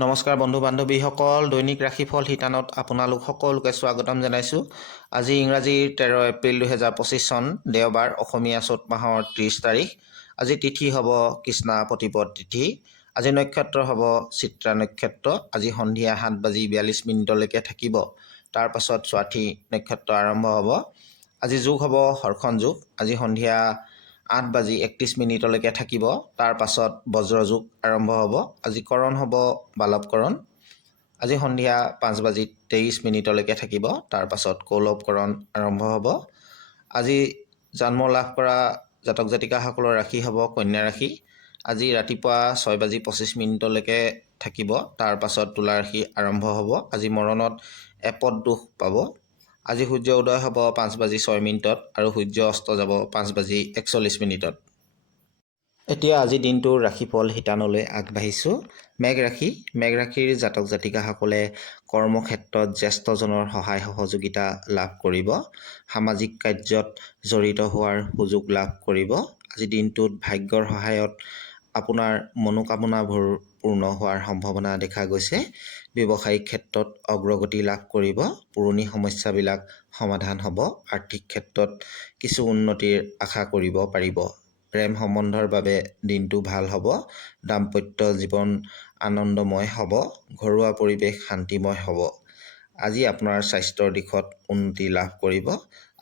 নমস্কাৰ বন্ধু বান্ধৱীসকল, দৈনিক ৰাশিফল শিতানত আপোনালোক সকলোকে স্বাগতম জনাইছোঁ। আজি ইংৰাজীৰ 13 এপ্ৰিল 2025 চন দেওবাৰ, অসমীয়া চ'ত মাহৰ 30 তাৰিখ। আজি তিথি হ'ব কৃষ্ণা প্ৰতিপদ তিথি। আজি নক্ষত্ৰ হ'ব চিত্ৰা নক্ষত্ৰ। আজি সন্ধিয়া 7:42 থাকিব। তাৰ পাছত স্বাথী নক্ষত্ৰ আৰম্ভ হ'ব। আজি যোগ হ'ব হৰ্ষণ যোগ। আজি সন্ধিয়া 8:31 থাকিব। তাৰ পাছত বজ্ৰ যোগ আৰম্ভ হ'ব। আজি কৰণ হ'ব বালৱকৰণ। আজি সন্ধিয়া 5:23 থাকিব। তাৰ পাছত কৌলৱকৰণ আৰম্ভ হ'ব। আজি জন্ম লাভ কৰা জাতক জাতিকাসকলৰ ৰাশি হ'ব কন্যা ৰাশি। আজি ৰাতিপুৱা 6:25 থাকিব। তাৰ পাছত তুলা ৰাশি আৰম্ভ হ'ব। আজি মৰণত এপদ দোষ পাব। আজি সূৰ্য উদয় হ'ব 5:06 আৰু সূৰ্য অস্ত যাব 5:41। এতিয়া আজি দিনটোৰ ৰাশিফল শিতানলৈ আগবাঢ়িছোঁ। মেঘ ৰাশি। মেঘ ৰাশিৰ জাতক জাতিকাসকলে কৰ্মক্ষেত্ৰত জ্যেষ্ঠজনৰ সহায় সহযোগিতা লাভ কৰিব। সামাজিক কাৰ্যত জড়িত হোৱাৰ সুযোগ লাভ কৰিব। আজি দিনটোত ভাগ্যৰ সহায়ত আপোনাৰ মনোকামনাবোৰ পূৰ্ণ হোৱাৰ সম্ভাৱনা দেখা গৈছে। ব্যৱসায়িক ক্ষেত্ৰত অগ্ৰগতি লাভ কৰিব। পুৰণি সমস্যাবিলাক সমাধান হ'ব। আৰ্থিক ক্ষেত্ৰত কিছু উন্নতিৰ আশা কৰিব পাৰিব। প্ৰেম সম্বন্ধৰ বাবে দিনটো ভাল হ'ব। দাম্পত্য জীৱন আনন্দময় হ'ব। ঘৰুৱা পৰিৱেশ শান্তিময় হ'ব। আজি আপোনাৰ স্বাস্থ্যৰ দিশত উন্নতি লাভ কৰিব।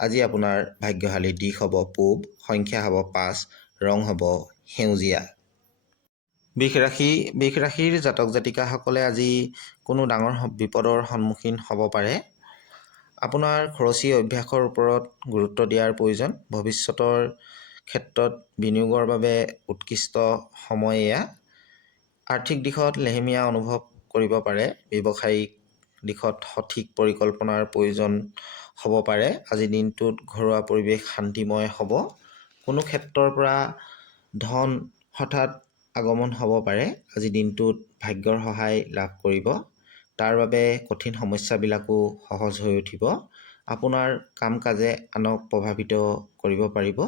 আজি আপোনাৰ ভাগ্যশালী দিশ হ'ব পূব। সংখ্যা হ'ব 5। ৰং হ'ব সেউজীয়া। বৃষ ৰাশি। বৃষ ৰাশিৰ জাতক জাতিকাসকলে আজি কোনো ডাঙৰ বিপদৰ সন্মুখীন হ'ব পাৰে। আপোনাৰ খৰচী অভ্যাসৰ ওপৰত গুৰুত্ব দিয়াৰ প্ৰয়োজন। ভৱিষ্যতৰ ক্ষেত্ৰত বিনিয়োগৰ বাবে উৎকৃষ্ট সময় এয়া। আৰ্থিক দিশত লেহেমীয়া অনুভৱ কৰিব পাৰে। ব্যৱসায়িক দিশত সঠিক পৰিকল্পনাৰ প্ৰয়োজন হ'ব পাৰে। আজি দিনটোত ঘৰুৱা পৰিৱেশ শান্তিময় হ'ব। কোনো ক্ষেত্ৰৰ পৰা ধন হঠাৎ আগমন হ'ব পাৰে। আজি দিনটোত ভাগ্যৰ সহায় লাভ কৰিব। তাৰ বাবে কঠিন সমস্যাবিলাকো সহজ হৈ উঠিব। আপোনাৰ কাম কাজে আনক প্ৰভাৱিত কৰিব পাৰিব।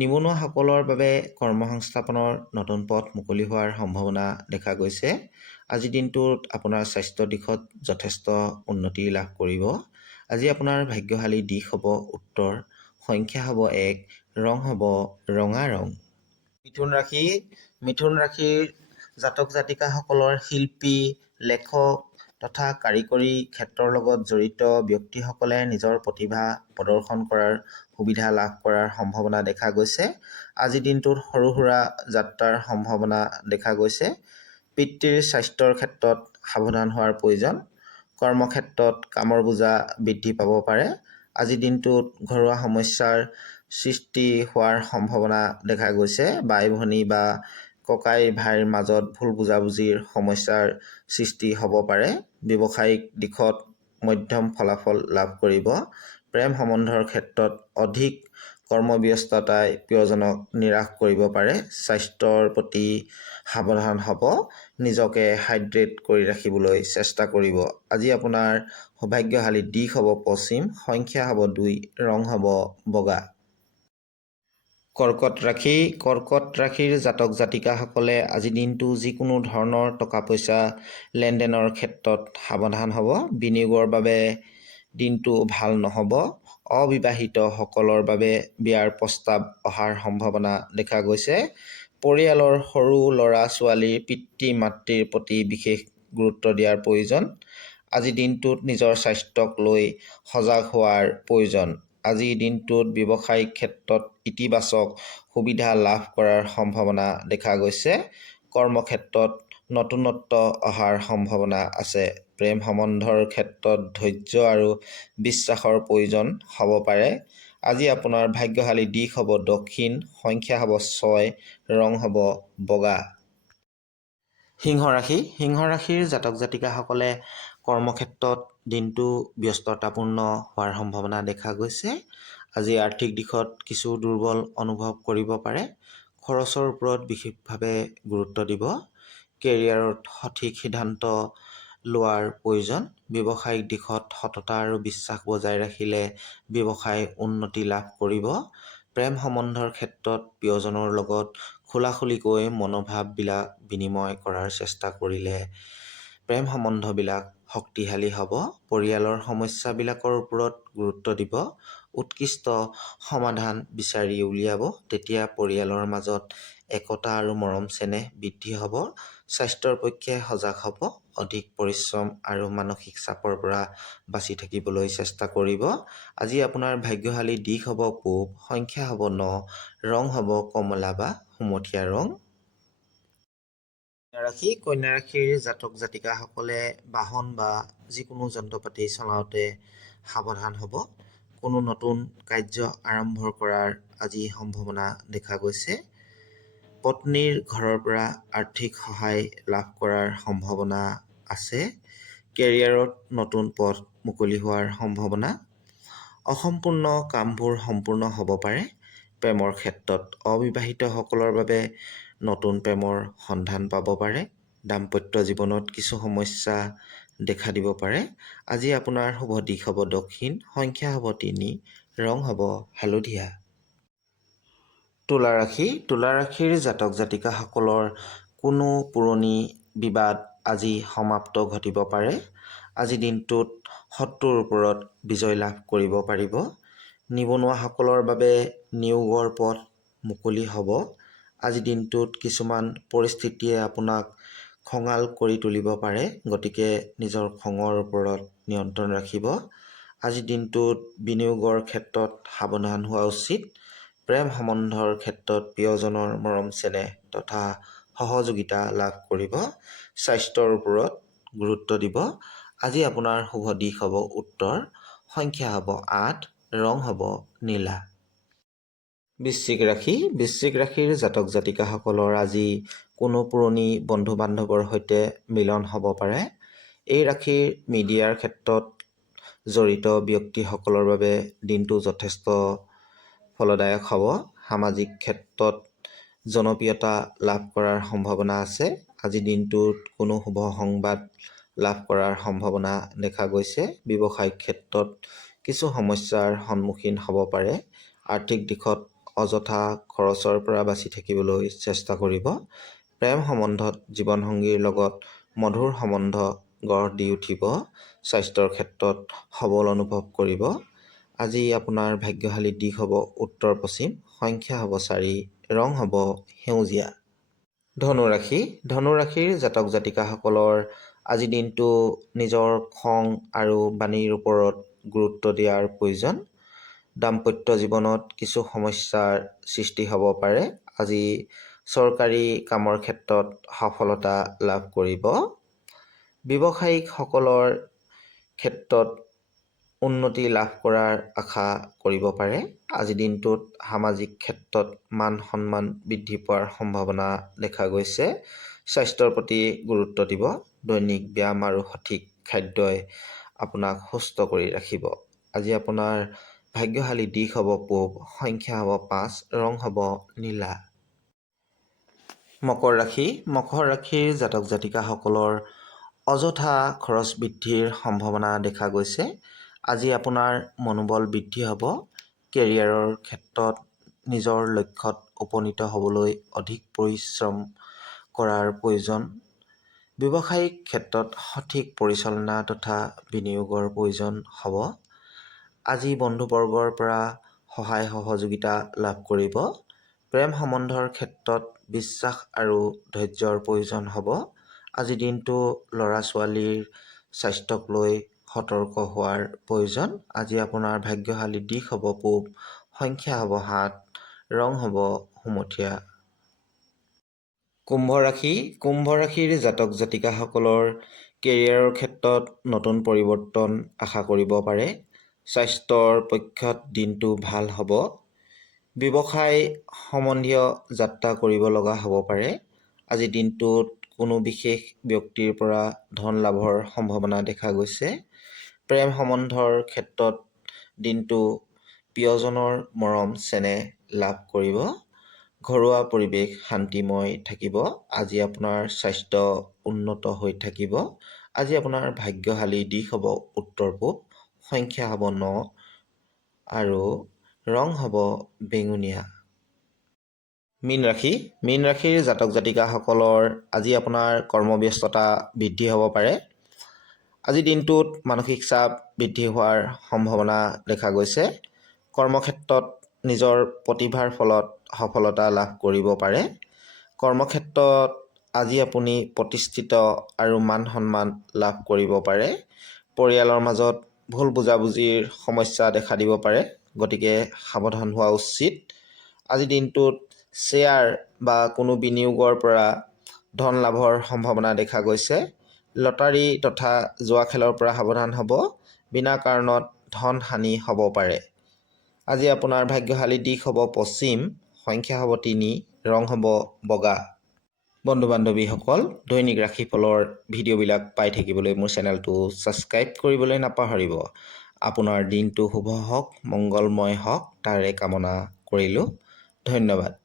নিবনুৱাসকলৰ বাবে কৰ্মসংস্থাপনৰ নতুন পথ মুকলি হোৱাৰ সম্ভাৱনা দেখা গৈছে। আজি দিনটোত আপোনাৰ স্বাস্থ্য দিশত যথেষ্ট উন্নতি লাভ কৰিব। আজি আপোনাৰ ভাগ্যশালী দিশ হ'ব উত্তৰ। সংখ্যা হ'ব 1। ৰং হ'ব ৰঙা ৰং। মিথুন ৰাশি। মিথুন ৰাশিৰ জাতক জাতিকাসকলৰ শিল্পী, লেখক তথা কাৰিকৰী ক্ষেত্ৰৰ লগত জড়িত ব্যক্তিসকলে নিজৰ প্ৰতিভা প্ৰদৰ্শন কৰাৰ সুবিধা লাভ কৰাৰ সম্ভাৱনা দেখা গৈছে। আজি দিনটোত সৰু সুৰা যাত্ৰাৰ সম্ভাৱনা দেখা গৈছে। পিতৃৰ স্বাস্থ্যৰ ক্ষেত্ৰত সাৱধান হোৱাৰ প্ৰয়োজন। কৰ্মক্ষেত্ৰত কামৰ বোজা বৃদ্ধি পাব পাৰে। আজি দিনটোত ঘৰুৱা সমস্যাৰ সৃষ্টি হোৱাৰ সম্ভাৱনা দেখা গৈছে। বাই ভনী বা ককাই ভাইৰ মাজত ভুল বুজাবুজিৰ সমস্যাৰ সৃষ্টি হ'ব পাৰে। ব্যৱসায়িক দিশত মধ্যম ফলাফল লাভ কৰিব। প্ৰেম সম্বন্ধৰ ক্ষেত্ৰত অধিক কৰ্মব্যস্ততাই প্ৰিয়জনক নিৰাশ কৰিব পাৰে। স্বাস্থ্যৰ প্ৰতি সাৱধান হ'ব। নিজকে হাইড্ৰেট কৰি ৰাখিবলৈ চেষ্টা কৰিব। আজি আপোনাৰ সৌভাগ্যশালী দিশ হ'ব পশ্চিম। সংখ্যা হ'ব 2। ৰং হ'ব বগা। কৰ্কট ৰাশি। কৰ্কট ৰাশিৰ জাতক জাতিকাসকলে আজি দিনটো যিকোনো ধৰণৰ টকা পইচা লেনদেনৰ ক্ষেত্ৰত সাৱধান হ'ব। বিনিয়োগৰ বাবে দিনটো ভাল নহ'ব। অবিবাহিতসকলৰ বাবে বিয়াৰ প্ৰস্তাৱ অহাৰ সম্ভাৱনা দেখা গৈছে। পৰিয়ালৰ সৰু ল'ৰা ছোৱালীৰ পিতৃ মাতৃৰ প্ৰতি বিশেষ গুৰুত্ব দিয়াৰ প্ৰয়োজন। আজি দিনটোত নিজৰ স্বাস্থ্যক লৈ সজাগ হোৱাৰ প্ৰয়োজন। আজি দিনটোত ব্যৱসায়িক ক্ষেত্ৰত ইতিবাচক সুবিধা লাভ কৰাৰ সম্ভাৱনা দেখা গৈছে। কৰ্মক্ষেত্ৰত নতুনত্ব অহাৰ সম্ভাৱনা আছে। প্ৰেম সম্বন্ধৰ ক্ষেত্ৰত ধৈৰ্য আৰু বিশ্বাসৰ প্ৰয়োজন হ'ব পাৰে। আজি আপোনাৰ ভাগ্যশালী দিশ হ'ব দক্ষিণ। সংখ্যা হ'ব 6। ৰং হ'ব বগা। সিংহ ৰাশি। সিংহ ৰাশিৰ জাতক জাতিকাসকলে কৰ্মক্ষেত্ৰত দিনটো ব্যস্ততাপূৰ্ণ হোৱাৰ সম্ভাৱনা দেখা গৈছে। আজি আৰ্থিক দিশত কিছু দুৰ্বল অনুভৱ কৰিব পাৰে। খৰচৰ ওপৰত বিশেষভাৱে গুৰুত্ব দিব। কেৰিয়াৰত সঠিক সিদ্ধান্ত লোৱাৰ প্ৰয়োজন। ব্যৱসায়িক দিশত সততা আৰু বিশ্বাস বজাই ৰাখিলে ব্যৱসায় উন্নতি লাভ কৰিব। প্ৰেম সম্বন্ধৰ ক্ষেত্ৰত প্ৰিয়জনৰ লগত খোলাখুলিকৈ মনোভাৱবিলাক বিনিময় কৰাৰ চেষ্টা কৰিলে প্ৰেম সম্বন্ধবিলাক শক্তিশালী হ'ব। পৰিয়ালৰ সমস্যাবিলাকৰ ওপৰত গুৰুত্ব দিব। উৎকৃষ্ট সমাধান বিচাৰি উলিয়াব। তেতিয়া পৰিয়ালৰ মাজত একতা আৰু মৰম চেনেহ বৃদ্ধি হ'ব। স্বাস্থ্যৰ পক্ষে সজাগ হ'ব। অধিক পৰিশ্ৰম আৰু মানসিক চাপৰ পৰা বাচি থাকিবলৈ চেষ্টা কৰিব। আজি আপোনাৰ ভাগ্যশালী দিশ হ'ব পূব, সংখ্যা হ'ব 9, ৰং হ'ব কমলা বা সুমথিয়া ৰং। কন্যা ৰাশিৰ জাতক জাতিকাসকলে বাহন বা যিকোনো যন্ত্ৰ পাতি চলাওঁতে সাৱধান হ'ব। কোনো নতুন কাৰ্য আৰম্ভ কৰাৰ আজি সম্ভাৱনা দেখা গৈছে। পত্নীৰ ঘৰৰ পৰা আৰ্থিক সহায় লাভ কৰাৰ সম্ভাৱনা আছে। কেৰিয়াৰত নতুন পথ মুকলি হোৱাৰ সম্ভাৱনা। অসম্পূৰ্ণ কামবোৰ সম্পূৰ্ণ হ'ব পাৰে। প্ৰেমৰ ক্ষেত্ৰত অবিবাহিতসকলৰ বাবে নতুন প্ৰেমৰ সন্ধান পাব পাৰে। দাম্পত্য জীৱনত কিছু সমস্যা দেখা দিব পাৰে। আজি আপোনাৰ শুভ দিশ হ'ব দক্ষিণ, সংখ্যা হ'ব 3, ৰং হ'ব হালধীয়া। তুলা ৰাশিৰ জাতক জাতিকাসকলৰ কোনো পুৰণি বিবাদ আজি সমাপ্ত ঘটিব পাৰে। আজি দিনটোত শত্ৰুৰ ওপৰত বিজয় লাভ কৰিব পাৰিব। নিবনুৱাসকলৰ বাবে নিয়োগৰ পথ মুকলি হ'ব। আজি দিনটোত কিছুমান পৰিস্থিতিয়ে আপোনাক খঙাল কৰি তুলিব পাৰে, গতিকে নিজৰ খঙৰ ওপৰত নিয়ন্ত্ৰণ ৰাখিব। আজি দিনটোত বিনিয়োগৰ ক্ষেত্ৰত সাৱধান হোৱা উচিত। প্ৰেম সম্বন্ধৰ ক্ষেত্ৰত প্ৰিয়জনৰ মৰম চেনেহ তথা সহযোগিতা লাভ কৰিব। স্বাস্থ্যৰ ওপৰত গুৰুত্ব দিব। আজি আপোনাৰ শুভ দিশ হ'ব উত্তৰ, সংখ্যা হ'ব 8, ৰং হ'ব নীলা। বৃশ্চিক ৰাশিৰ জাতক জাতিকাসকলৰ আজি কোনো পুৰণি বন্ধু বান্ধৱৰ সৈতে মিলন হ'ব পাৰে। এই ৰাশিৰ মিডিয়াৰ ক্ষেত্ৰত জড়িত ব্যক্তিসকলৰ বাবে দিনটো যথেষ্ট ফলদায়ক হ'ব। সামাজিক ক্ষেত্ৰত জনপ্ৰিয়তা লাভ কৰাৰ সম্ভাৱনা আছে। আজি দিনটোত কোনো শুভ সংবাদ লাভ কৰাৰ সম্ভাৱনা দেখা গৈছে। ব্যৱসায়িক ক্ষেত্ৰত কিছু সমস্যাৰ সন্মুখীন হ'ব পাৰে। আৰ্থিক দিশত অযথা খৰচৰ পৰা বাচি থাকিবলৈ চেষ্টা কৰিব। প্ৰেম সম্বন্ধত জীৱনসংগীৰ লগত মধুৰ সম্বন্ধ গঢ় দি উঠিব। স্বাস্থ্যৰ ক্ষেত্ৰত সবল অনুভৱ কৰিব। আজি আপোনাৰ ভাগ্যশালী দিশ হ'ব উত্তৰ পশ্চিম, সংখ্যা হ'ব 4, ৰং হ'ব সেউজীয়া। ধনু ৰাশিৰ জাতক জাতিকাসকলৰ আজি দিনটো নিজৰ খং আৰু বাণীৰ ওপৰত গুৰুত্ব দিয়াৰ প্ৰয়োজন। দাম্পত্য জীৱনত কিছু সমস্যাৰ সৃষ্টি হ'ব পাৰে। আজি চৰকাৰী কামৰ ক্ষেত্ৰত সফলতা লাভ কৰিব। ব্যৱসায়িকসকলৰ ক্ষেত্ৰত উন্নতি লাভ কৰাৰ আশা কৰিব পাৰে। আজি দিনটোত সামাজিক ক্ষেত্ৰত মান সন্মান বৃদ্ধি পোৱাৰ সম্ভাৱনা দেখা গৈছে। স্বাস্থ্যৰ প্ৰতি গুৰুত্ব দিব। দৈনিক ব্যায়াম আৰু সঠিক খাদ্যই আপোনাক সুস্থ কৰি ৰাখিব। আজি আপোনাৰ ভাগ্যশালী দিশ হ'ব পূব, সংখ্যা হ'ব 5, ৰং হ'ব নীলা। মকৰ ৰাশিৰ জাতক জাতিকাসকলৰ অযথা খৰচ বৃদ্ধিৰ সম্ভাৱনা দেখা গৈছে। আজি আপোনাৰ মনোবল বৃদ্ধি হ'ব। কেৰিয়াৰৰ ক্ষেত্ৰত নিজৰ লক্ষ্যত উপনীত হ'বলৈ অধিক পৰিশ্ৰম কৰাৰ প্ৰয়োজন। ব্যৱসায়িক ক্ষেত্ৰত সঠিক পৰিচালনা তথা বিনিয়োগৰ প্ৰয়োজন হ'ব। আজি বন্ধুবৰ্গৰ পৰা সহায় সহযোগিতা লাভ কৰিব। প্ৰেম সম্বন্ধৰ ক্ষেত্ৰত বিশ্বাস আৰু ধৈৰ্যৰ প্ৰয়োজন হ'ব। আজি দিনটো ল'ৰা ছোৱালীৰ স্বাস্থ্যক লৈ সতৰ্ক হোৱাৰ প্ৰয়োজন। আজি আপোনাৰ ভাগ্যশালী দিশ হ'ব পূব, সংখ্যা হ'ব 7, ৰং হ'ব সুমথিয়া। কুম্ভ ৰাশিৰ জাতক জাতিকাসকলৰ কেৰিয়াৰৰ ক্ষেত্ৰত নতুন পৰিৱৰ্তন আশা কৰিব পাৰে। স্বাস্থ্যৰ পক্ষত দিনটো ভাল হ'ব। ব্যৱসায় সম্বন্ধীয় যাত্ৰা কৰিব লগা হ'ব পাৰে। আজি দিনটোত কোনো বিশেষ ব্যক্তিৰ পৰা ধন লাভৰ সম্ভাৱনা দেখা গৈছে। প্ৰেম সম্বন্ধৰ ক্ষেত্ৰত দিনটো প্ৰিয়জনৰ মৰম চেনেহ লাভ কৰিব। ঘৰুৱা পৰিৱেশ শান্তিময় থাকিব। আজি আপোনাৰ স্বাস্থ্য উন্নত হৈ থাকিব। আজি আপোনাৰ ভাগ্যশালী দিশ হ'ব উত্তৰ পূব, সংখ্যা হ'ব 9 আৰু ৰং হ'ব বেঙুনীয়া। মীন ৰাশিৰ জাতক জাতিকাসকলৰ আজি আপোনাৰ কৰ্মব্যস্ততা বৃদ্ধি হ'ব পাৰে। আজিৰ দিনটোত মানসিক চাপ বৃদ্ধি হোৱাৰ সম্ভাৱনা দেখা গৈছে। কৰ্মক্ষেত্ৰত নিজৰ প্ৰতিভাৰ ফলত সফলতা লাভ কৰিব পাৰে। কৰ্মক্ষেত্ৰত আজি আপুনি প্ৰতিষ্ঠিত আৰু মান সন্মান লাভ কৰিব পাৰে। পৰিয়ালৰ মাজত ভুল বুজাবুজিৰ সমস্যা দেখা দিব পাৰে, গতিকে সাৱধান হোৱা উচিত। আজিৰ দিনটোত শ্বেয়াৰ বা কোনো বিনিয়োগৰ পৰা ধন লাভৰ সম্ভাৱনা দেখা গৈছে। লটাৰী তথা জুৱা খেলৰ পৰা সাৱধান হ'ব, বিনা কাৰণত ধন হানি হ'ব পাৰে। আজি আপোনাৰ ভাগ্যশালী দিশ হ'ব পশ্চিম, সংখ্যা হ'ব 3, ৰং হ'ব বগা। বন্ধু বান্ধৱীসকল, দৈনিক ৰাশিফলৰ ভিডিঅ'বিলাক পাই থাকিবলৈ মোৰ চেনেলটো ছাবস্ক্ৰাইব কৰিবলৈ নাপাহৰিব। আপোনাৰ দিনটো শুভ হওক, মংগলময় হওক, তাৰে কামনা কৰিলোঁ। ধন্যবাদ।